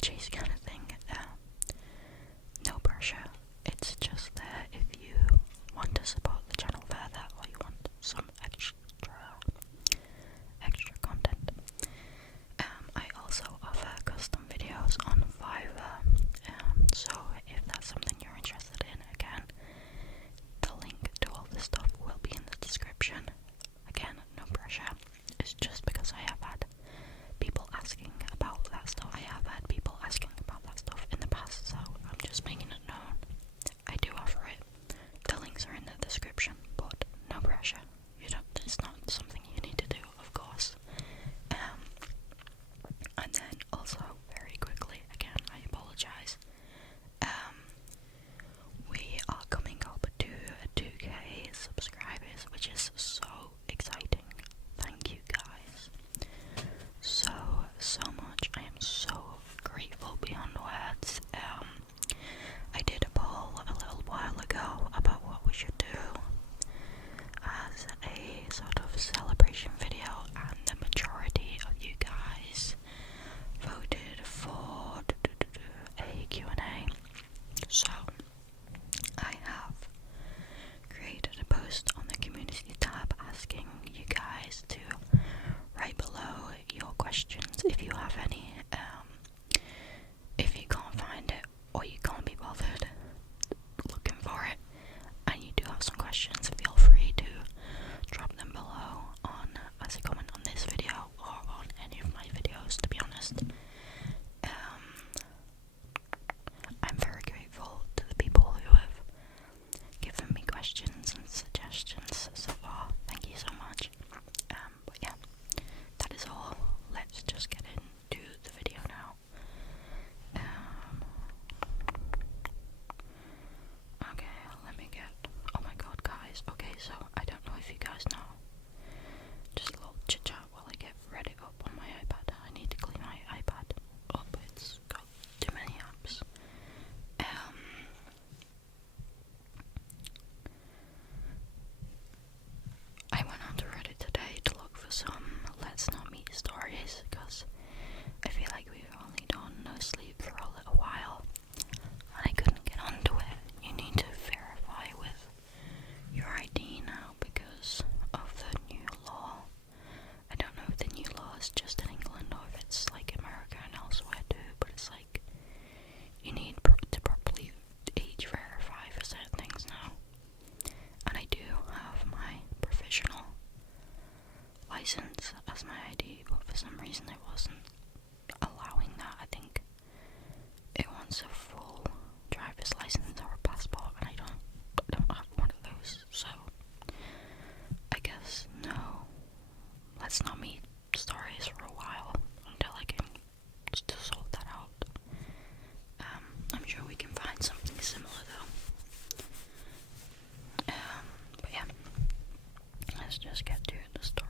chase kind of thing. No pressure. It's just there if you want to support the channel further or you want some extra content. I also offer custom videos on Fiverr, so if that's something you're interested in, again, the link to all this stuff will be in the description. Again, no pressure. It's just because I have had people asking about that stuff. In the past, so I'm just making it known. I do offer it. The links are in the description, but no pressure. It's not something you need to do, of course. And then also, very quickly, again, I apologize. We are coming up to 2k subscribers, which is so exciting. Thank you guys so much. I am so grateful beyond words. I did a poll a little while ago about what we should do as a sort of celebration video, and the majority of you guys voted for a Q&A. So I have created a post on the community tab asking you guys to write below your questions if you have any. If you can't find it or you can't be bothered looking for it and you do have some questions, feel free to drop them below as a comment on this video or on any of my videos, to be honest. I'm very grateful to the people who have given me questions and suggestions so far. Thank you so much. But yeah, that is all. Let's just get into the video now. Okay, let me get. Oh my god, guys. Okay, so I don't know if you guys know. Just a little chit chat while I get ready up on my iPad. I need to clean my iPad up. It's got too many apps. I went onto Reddit today to look for some Let's Not Meet stories, because I feel like we've only done No Sleep for a little while, and I couldn't get onto it. You need to verify with your ID now because of the new law. I don't know if the new law is just in England or if it's like America and elsewhere too, but it's like you need to properly age verify for certain things now. And I do have my provisional license as my ID, but for some reason it wasn't allowing that. I think it wants a full driver's license or a passport, and I don't have one of those, so I guess no, let's not meet stories for a while until I can to sort that out. I'm sure we can find something similar though. But yeah, let's just get to the stories.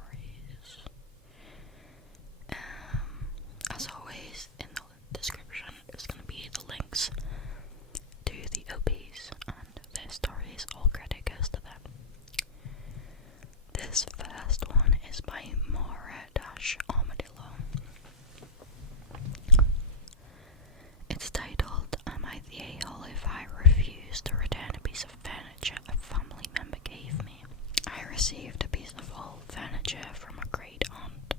As always, in the description is going to be the links to the OPs and their stories. All credit goes to them. This first one is by Mora-Armadillo. It's titled, "Am I the a-hole if I refuse to return a piece of furniture a family member gave me? I received a piece of old furniture from a great aunt.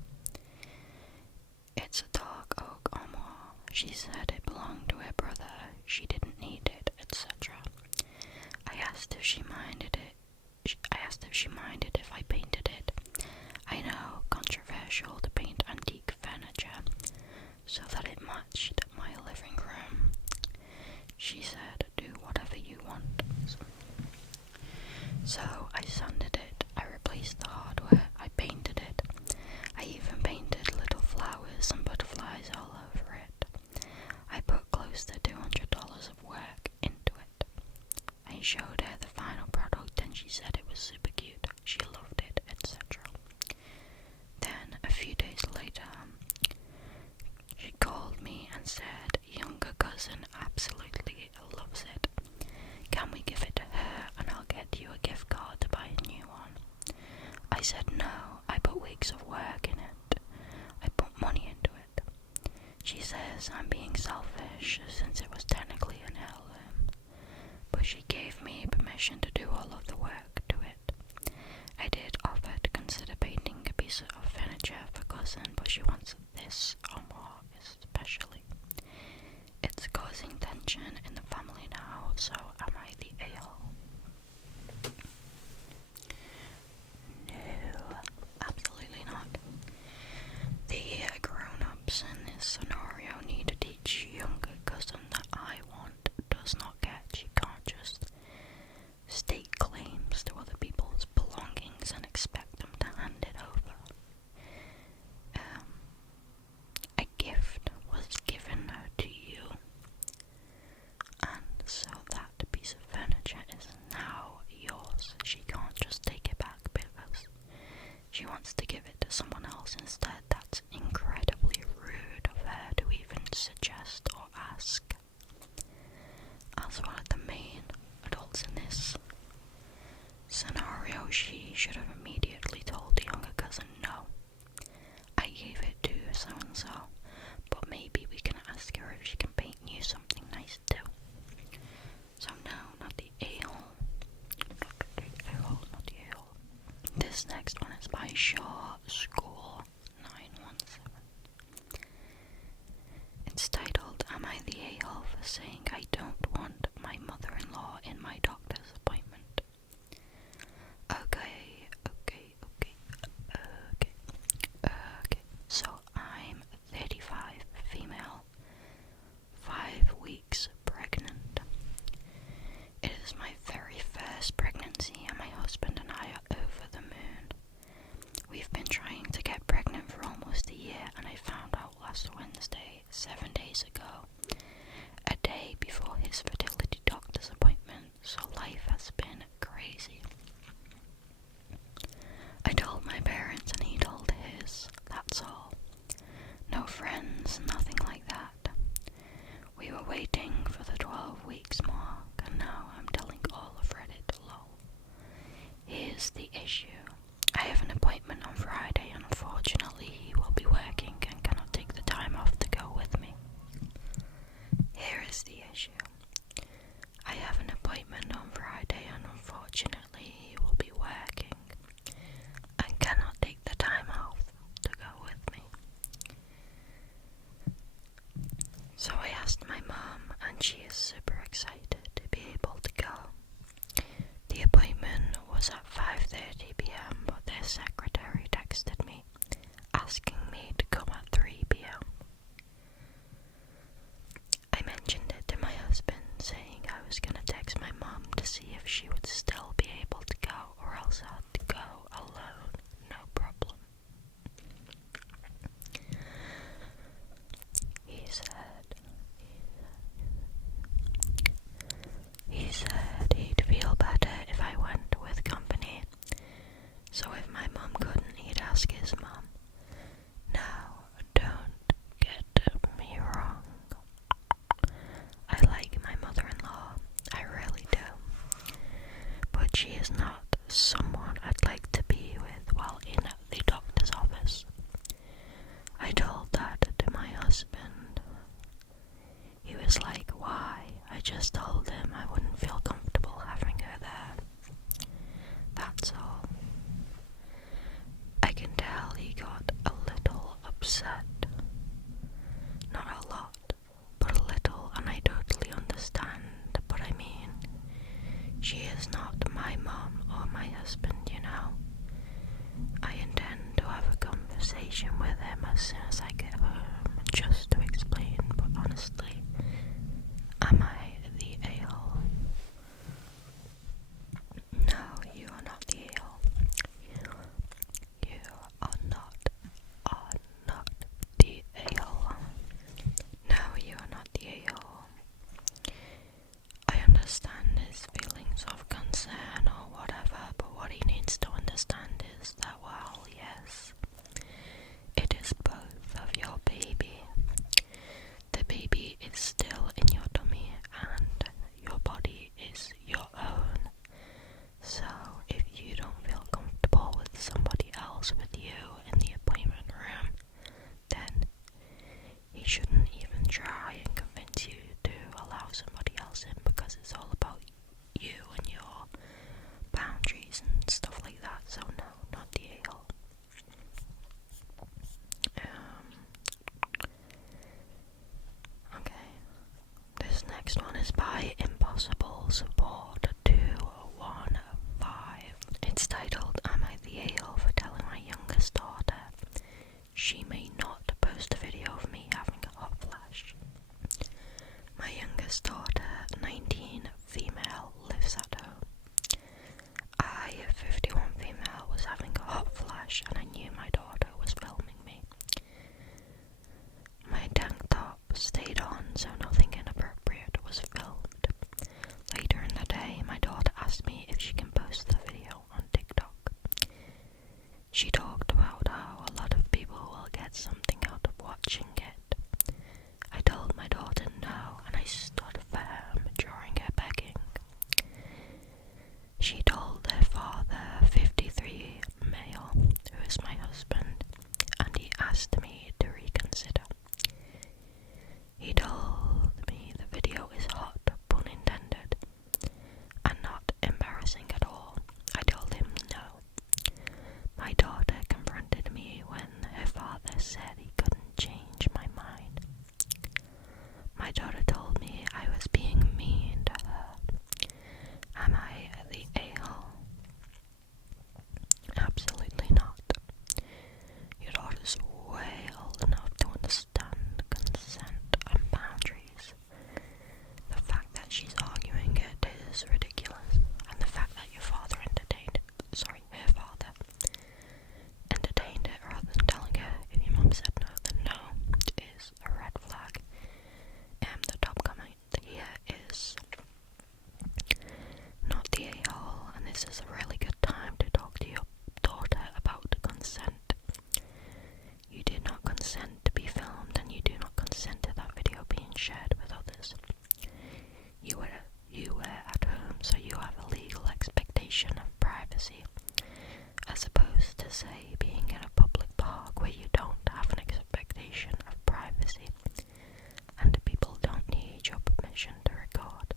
It's a dark oak armoire. She said it belonged to her brother. She didn't need it, etc. I asked if she minded if I painted it. I know, controversial to paint antique furniture so that it matched my living room. She said, do whatever you want. So I sanded it, I replaced the hardware, I painted it. I even painted little flowers and butterflies all over it. I put close to $200 of work into it. I showed her the final product and she said it was super cute. She loved it, etc. Then, a few days later, she called me and said, younger cousin absolutely loves it. Can we give it to her and I'll get you a gift card to buy a new one? I said no, I put weeks of work in it. I put money into it. She said says I'm being selfish since it was technically an heirloom, but she gave me permission to do all of the work to it. I did offer to consider painting a piece of furniture for cousin, but she wants this or more especially. It's causing tension in the family now, so am I the a-hole? No, absolutely not. The grown-ups in this scenario need to teach younger cousin that I want does not get. She can't just stake claims to other people's belongings and expect them to hand it over. A gift was given to you, and so that piece of furniture is now yours. She can't just take it back because she wants to give it to someone else instead. That's incredibly rude of her to even suggest or ask. As one of the main adults in this scenario, she should have immediately told the younger cousin, no, I gave it to so-and-so, but maybe we can ask her if she can paint you something nice too. So no, not the a-hole. Not the a-hole. This next one is by Shaw Score 917. It's titled, Am I the a-hole for saying I don't want my mother-in-law in my doctor's appointment? Okay. So I'm 35, female, 5 weeks pregnant. It is my very first pregnancy and my husband and I are over the moon. We've been trying to get pregnant for almost a year, and I found out last Wednesday, 7 days ago, a day before his fertility doctor's appointment, so life has been crazy. I told my parents and he told his, that's all. No friends, nothing like that. We were waiting for the 12 weeks mark, and now I'm telling all of Reddit, lol. Here's the issue. I have an appointment on Friday, and unfortunately he will be working and cannot take the time off to go with me. Here is the issue. I have an appointment on Friday, and unfortunately he will be working and cannot take the time off to go with me. So I asked my mom, and she is super excited to be able to go. The appointment was at 5:30 p.m, but their secretary texted me asking me to come at 3 p.m. I mentioned it to my husband, saying I was going to text my mom to see if she would still be able to go, or else I had to go alone, no problem. He said he'd feel better if I went with company, so if my mum couldn't, he'd ask his mum. Now, don't get me wrong. I like my mother-in-law, I really do, but she is not someone I'd like to be with while in the doctor's office. I told that to my husband. He was like, why? I just told him I wouldn't feel comfortable having her there. That's all. I can tell he got a little upset. Not a lot, but a little, and I totally understand. But I mean, she is not my mom or my husband, you know. I intend to have a conversation with him as soon as I get home, just to explain, but honestly, am I the a-hole? My daughter told me I was being mean to her. Am I the a-hole? Absolutely not. Your daughter's way old enough to understand consent and boundaries. The fact that she's arguing it is ridiculous, and the fact that her father entertained it rather than telling her if your mum said no, then no, is a red flag. The top comment here is not the a-hole, and this is a really good time to talk to your daughter about consent. You do not consent to be filmed, and you do not consent to that video being shared with others. You were at home, so you have a legal expectation of privacy, as opposed to, say, being in a public park where you don't have an expectation of privacy, and people don't need your permission to record.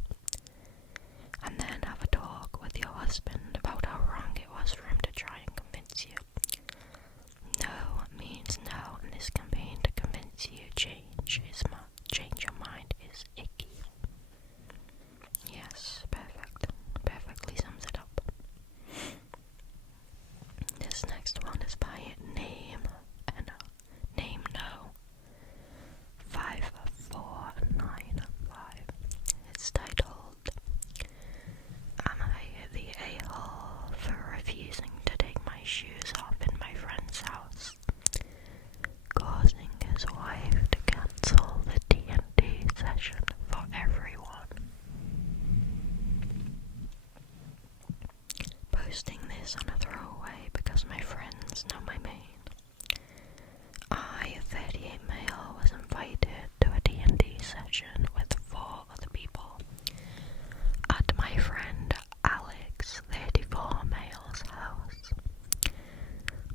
And then have a talk with your husband about how wrong it was for him to try and convince you. No means no, and this campaign to convince you change your mind is icky. Yes, perfect. Perfectly sums it up. This next one is by Name No 5495. It's titled, Am I the a-hole for refusing to take my shoes off in my friend's house, causing his wife to cancel the D&D session for everyone? Posting this on a throwaway because my friends know my main. I, a 38 male, was invited to a D&D session with 4 other people at my friend Alex, 34 male's house.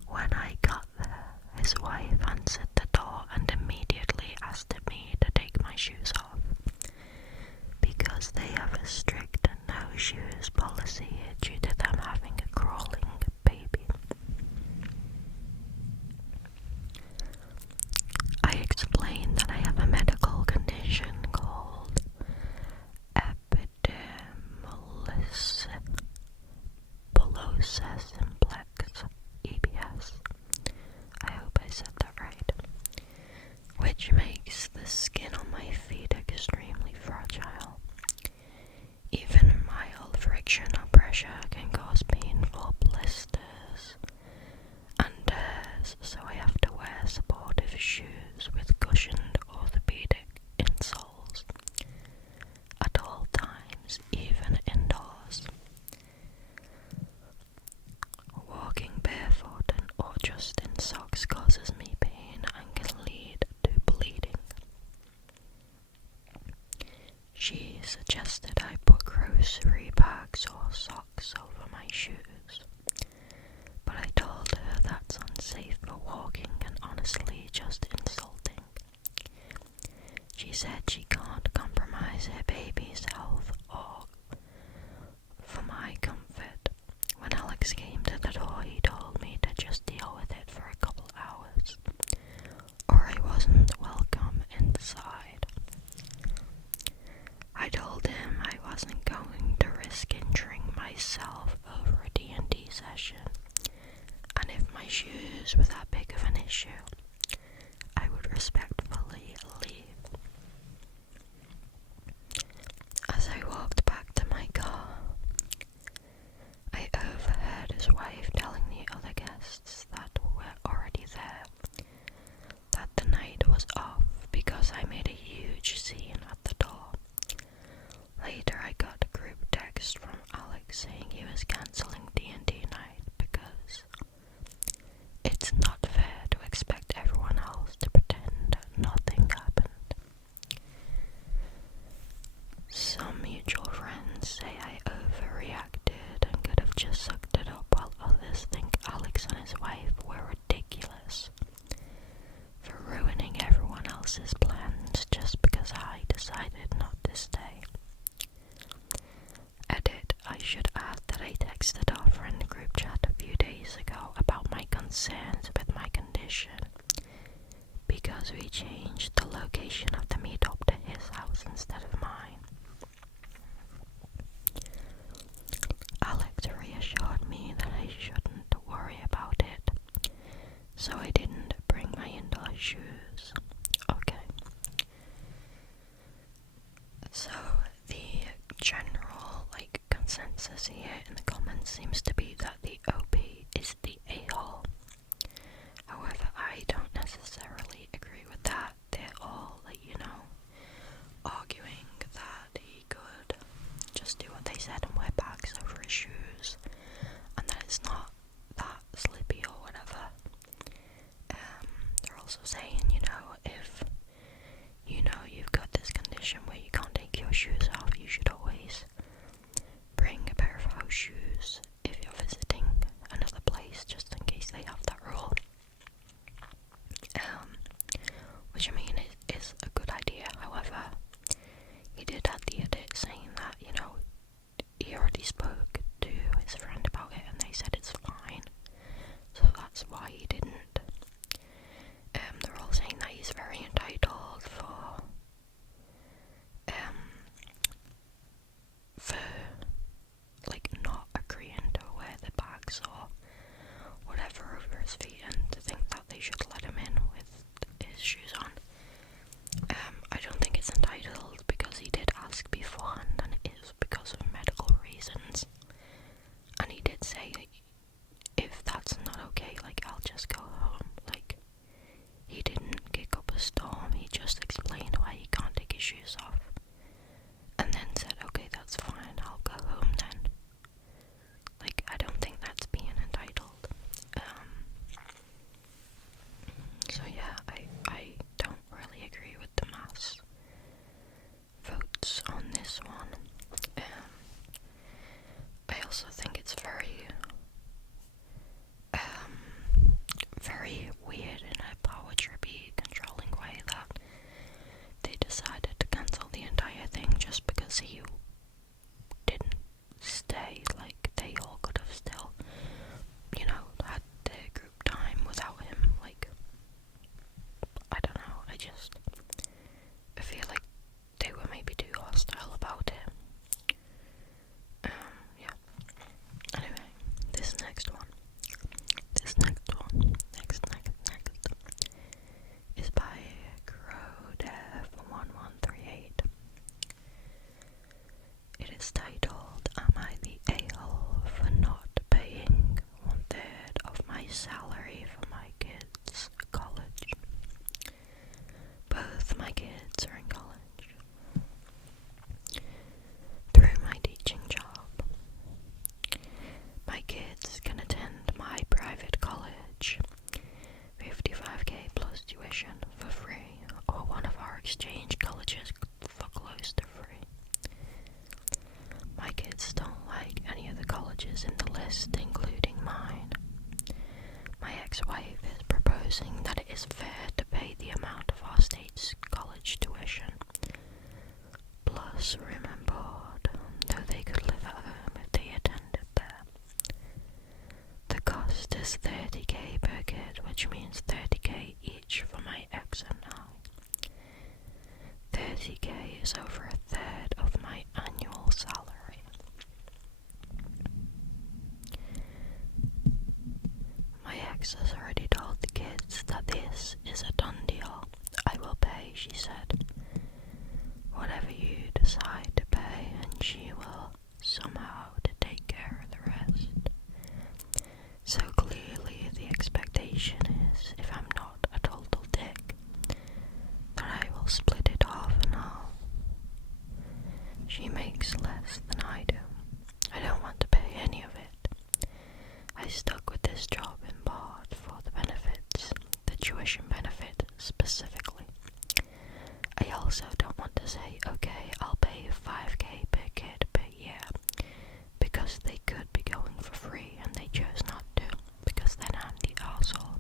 When I got there, his wife answered the door and immediately asked me to take my shoes off, because they have a strict no shoes policy due to them having a crawling baby. I explained that I have a medical condition called epidermolysis bullosa simplex, EBS. I hope I said that right. Which makes the skin on my feet extremely fragile. Even mild friction or pressure can cause painful blisters and tears, so I have to wear supportive shoes with cushioned orthopedic insoles at all times, even indoors. Walking barefoot or just in socks causes me pain and can lead to bleeding. She suggested I put grocery bags or socks over my shoes, but I told her that's unsafe for walking and honestly just insulting. She said she can't compromise her baby's health or for my comfort. When Alex came to the door, he told me to just deal with it for a couple hours, or I wasn't welcome inside. I told him I wasn't going to risk injuring myself over a D&D session, and if my shoes were that big of an issue, I would respectfully leave. As I walked back to my car, I overheard his wife telling the other guests that were already there that the night was off because I made a huge scene at the door. Later I got a group text from Alex saying he was cancelling D&D night because it's not fair to expect everyone else to pretend nothing happened. Some mutual friends say I overreacted and could have just sucked it up, while others think Alex and his wife were ridiculous for ruining everyone else's plans just because I decided not to stay. Edit, I should add that I texted decided to cancel the entire thing just because he didn't stay. Like, they all could have still, you know, had their group time without him. Like, I don't know, I feel like they were maybe too hostile about it. Yeah. Anyway, this next one is by CrowDev1138. It is titled, Am I the a-hole for not paying 1/3 of my salary for my kids' college? Both my kids are in college. Through my teaching job, my kids can attend my private college, 55k plus tuition for free, or one of our exchange colleges for close to free. My kids don't like any of the colleges in the list, including mine. My ex-wife is proposing that it is fair to pay the amount of our state's college tuition, plus room and board, though they could live at home if they attended there. The cost is 30k per kid, which means 30k each for my ex and I. 30k is over 1/3 of my annual salary. My ex has already told the kids that this is a done deal. I will pay, she said. Whatever you decide to pay, and she will somehow to take care of the rest. So clearly the expectation is, if I'm not a total dick, that I will split it off and half. She makes less than I do. I don't want to pay any of it. I stuck with this job in part for the benefits, the tuition benefit specifically. I also don't want to say, okay, I'll pay 5k per kid per year, because they could be going for free and they chose not to, because then I'm the arsehole.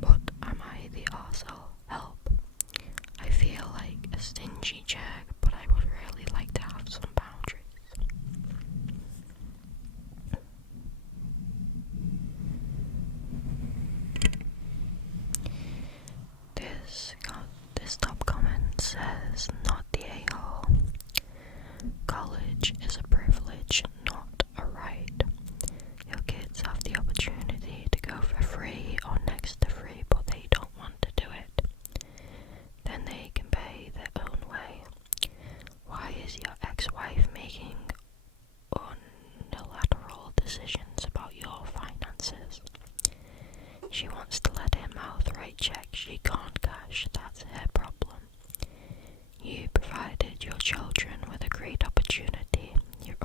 But am I the arsehole? Help. I feel like a stingy jerk, but I would really like to have some boundaries. This top comment says, not the a-hole. College is a privilege, not a right. Your kids have the opportunity to go for free or next to free, but they don't want to do it. Then they can pay their own way. Why is your ex-wife making unilateral decisions about your finances? She wants to let him outright check she can't cash, that's her problem. You provided your children with a great opportunity. Your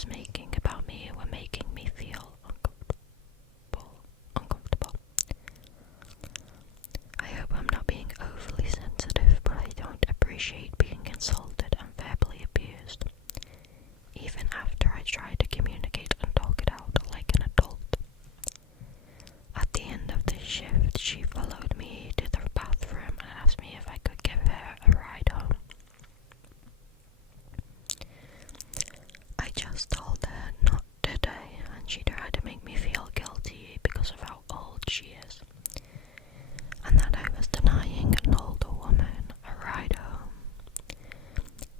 was making about me were making me feel uncomfortable. I hope I'm not being overly sensitive, but I don't appreciate being insulted and verbally abused, even after I try to communicate and talk it out like an adult. At the end of the shift, she followed me to the bathroom and asked me if I could give her a ride home. I just told her not today, and she tried to make me feel guilty because of how old she is, and that I was denying an older woman a ride home.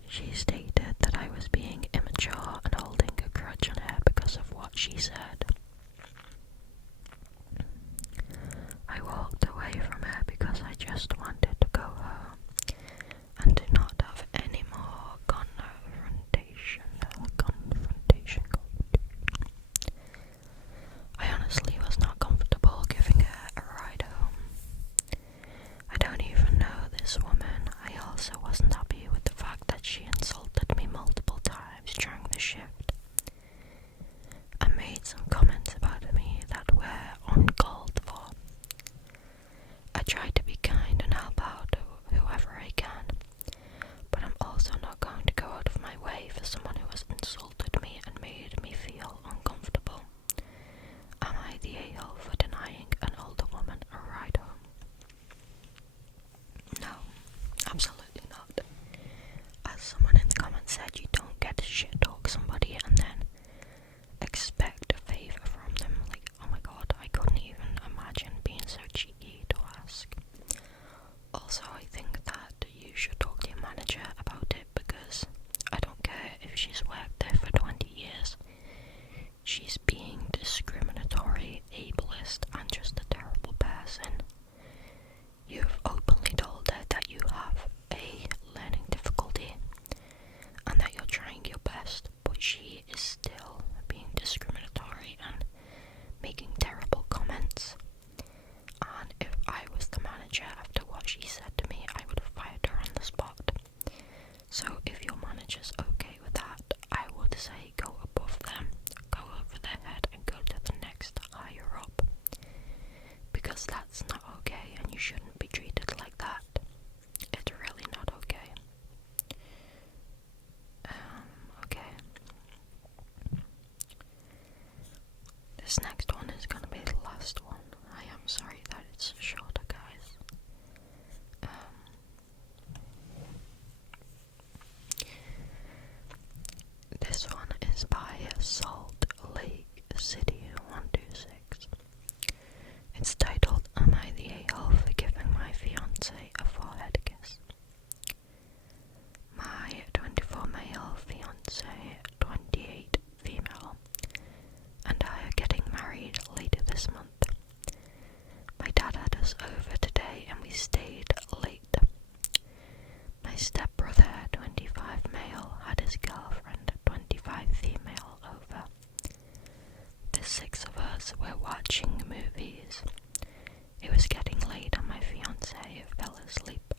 She stated that I was being immature and holding a grudge on her because of what she said. I walked away from her because I just wanted to go home and do not have any more confrontation. I honestly was not comfortable giving her a ride home. I don't even know this woman. I also wasn't happy with the fact that she insulted me multiple times during the shift and made some comments about me that were uncalled for. I try to be kind and help out whoever I can, but I'm also not going to go out of my way for someone who has insulted me and made me feel uncomfortable. Am I the a-hole for denying an older woman a ride home? No, absolutely not. As someone in the comments said, you don't get to shit talk somebody and then expect a favour from them. Like, oh my god, I couldn't even imagine being so cheeky to ask. Also, I think that you should talk to your manager about it, because I don't care if she's worked there for 20 years. She's being discriminatory, ableist, and just a terrible person. You've openly told her that you have a learning difficulty and that you're trying your best, but she is still being discriminatory and making terrible comments. And if I was the manager, after what she said to me, I would have fired her on the spot. So if your manager's okay with that, I would say go above them, go over their head and go to the next higher up, because that's not okay and you shouldn't be treated like that. It's really not okay. Okay. This next one is gonna be the last one. I am sorry that it's shorter, guys. This one is by Salt Lake City 126. It's titled, Am I the a-hole for giving my fiancé a forehead kiss? My 24 male fiancé, 28 female, and I are getting married later this month. My dad had us over today and we stayed late. My stepbrother, 25 male, had his girlfriend, 25 female, over. The 6 of us were watching movies. It was getting late and my fiancé fell asleep.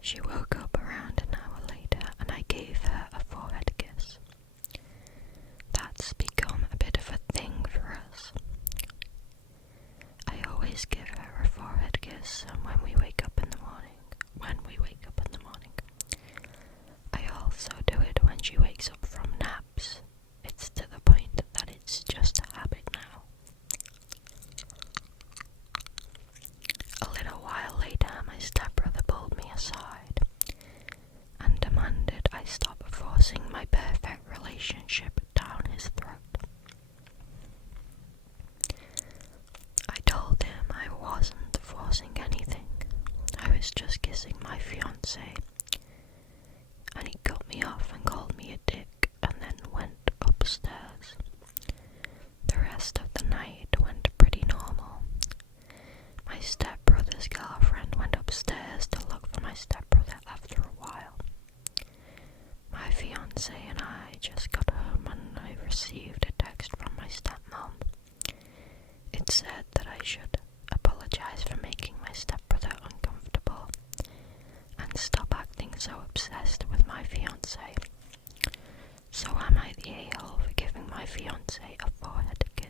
She woke up around an hour later and I gave her a forehead kiss. That's become a bit of a thing for us. I always give her a forehead kiss when we wake up in the morning. I also do it when she wakes up from naps. It's to the point that it's just a habit now. A little while later, my stepbrother pulled me aside and demanded I stop forcing my perfect relationship down his throat. I told him I wasn't forcing anything. I was just kissing my fiancé. And he cut me off and called me a dick and then went upstairs. The rest of the night went pretty normal. My stepbrother's girlfriend went upstairs to look for my stepbrother after a while. My fiancé and I just got home and I received a text from my stepmom. It said that I should apologize for making my stepbrother uncomfortable and stop acting so obsessed my fiance. So am I the a-hole for giving my fiance a forehead kiss?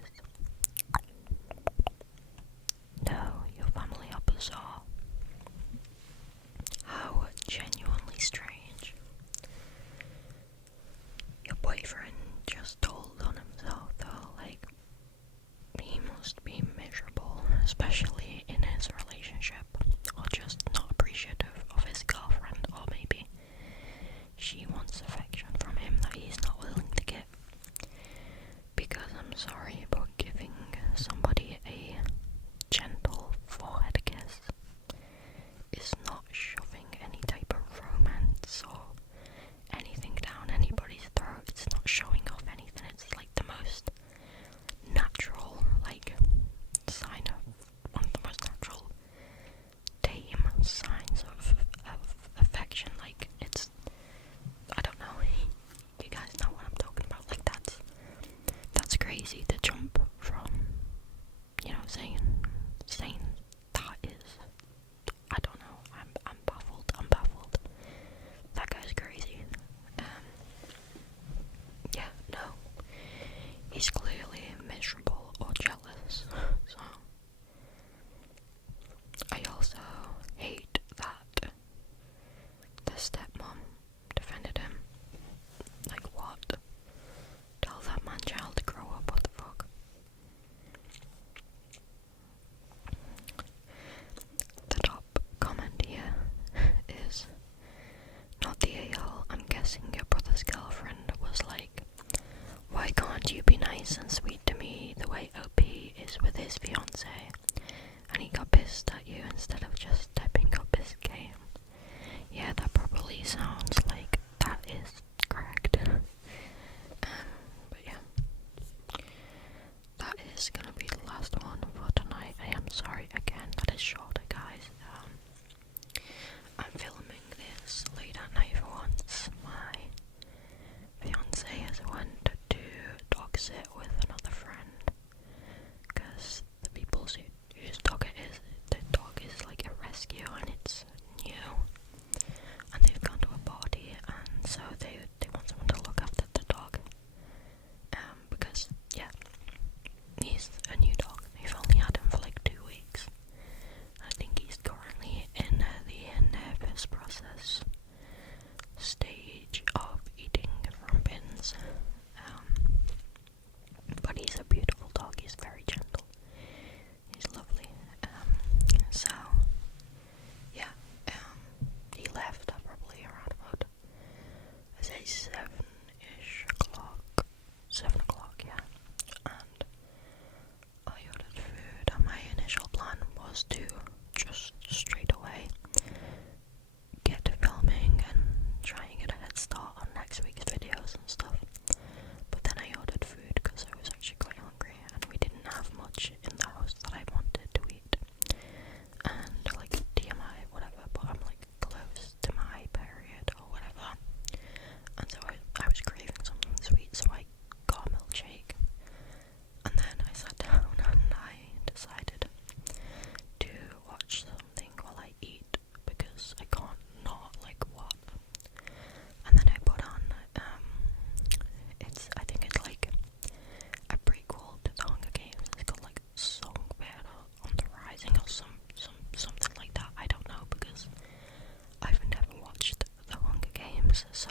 No, your family are bizarre. How genuinely strange. Your boyfriend just told on himself though, like, he must be miserable, especially in his relationship, or just not appreciative of his girlfriend, or maybe she wants affection from him that he's not willing to give. Because I'm sorry, but giving somebody a gentle forehead kiss is not shoving any type of romance or anything down anybody's throat. It's not showing off anything. It's like the most natural, like, sign of one of the most natural tame signs of affection. Like, it's, I don't know, you guys know what I'm talking about. Like, that's crazy to jump from, you know, saying that is, I don't know, I'm baffled. That guy's crazy. Yeah, no, he's clearly miserable or jealous. So I also hate that the stepmom defended him. Like, what? Tell that man child to grow up, what the fuck? The top comment here is, not the a-hole, I'm guessing your brother's girlfriend was like, why can't you be nice and sweet to me the way OP is with his fiance? And he got pissed at you instead of just stepping up his game. Yeah, that probably sounds like that is correct. But yeah, that is gonna be the last one for tonight. I am sorry again that is shorter, guys. I'm filming this late at night for once. My fiance has went to dog sit with another friend because the people whose dog it is, the dog is like a rescue and it's new, and they've gone to a party, and so they want someone to look after the dog. Because yeah, he's a new dog. They've only had him for like 2 weeks. I think he's currently in the nervous process stage of eating from bins. But he's a beautiful dog. He's very gentle. He's lovely. So yeah, he left at probably around about, I say 7-ish o'clock. 7 o'clock, yeah. And I ordered food, and my initial plan was to just straight away get to filming and try and get a head start on next week's videos and stuff. But then I ordered food because I was actually quite hungry, and we didn't have much in the house that I wanted to eat. And like TMI, whatever, but I'm like close to my period or whatever. And so I was craving something sweet, so I got a milkshake. And then I sat down and I decided to watch something while I eat because I can't not like what. And then I put on I think it's like a prequel to the Hunger Games. It's called like Songbird on the Rising or something like that. I don't know because I've never watched the Hunger Games, so